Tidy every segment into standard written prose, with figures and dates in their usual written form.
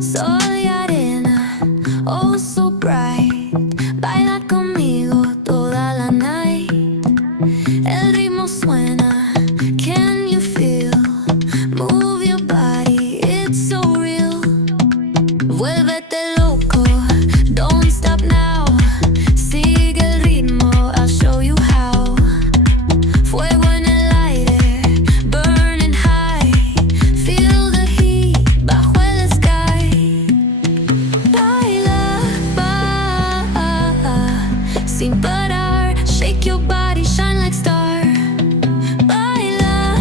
Sol y arena, oh so bright. Baila conmigo toda la night. El ritmo suena, can you feel? Move your body, it's so real. Vuélvete loco, don't stop now. Sigue el ritmo, I'll show you how. Fuego en el aire, burning high. Feel the heat bajo el sky. Baila, sin parar. Shake your body, shine like star. Baila,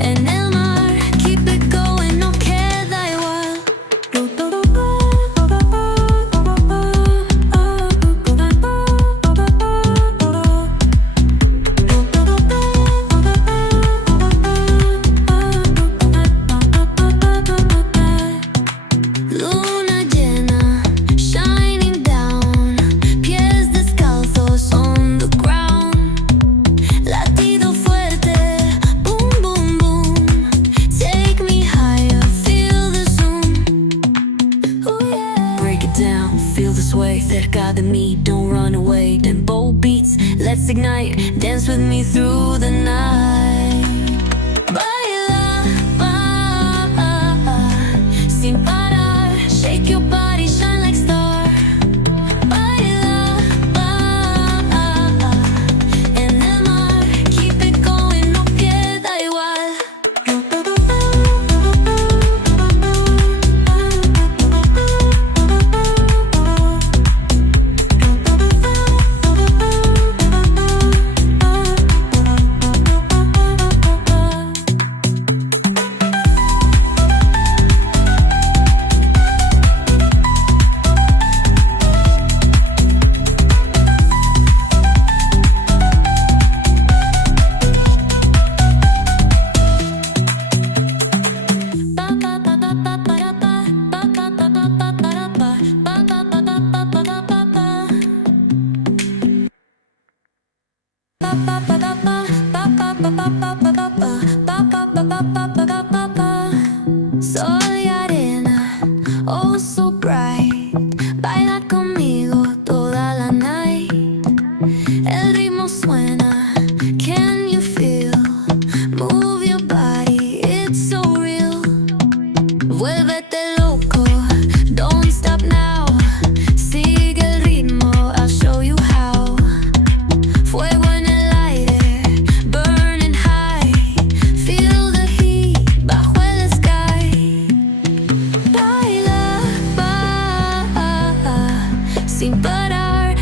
en el mar. Keep it going, no queda igual. Luna llena, shining down. Pies descalzos on the ground. Latido fuerte, boom, boom, boom. Take me higher, feel the zoom. Oh yeah. Break it down, feel the sway. Cerca de mí, don't run away. Tempo beats, let's ignite. Dance with me through the night. Baila, sin parar. Shake your body, shine like star. Baila, en el mar. Keep it going, no queda igual. Sol y arena, oh so bright. Baila conmigo toda la night. El ritmo suena, can you feel? Move your body, it's so real. Vuélvete loco, don't stop now. Sigue el ritmo, I'll show you how. Fuego en el aire, burning high. Feel the heat bajo el sky. Baila, sin parar.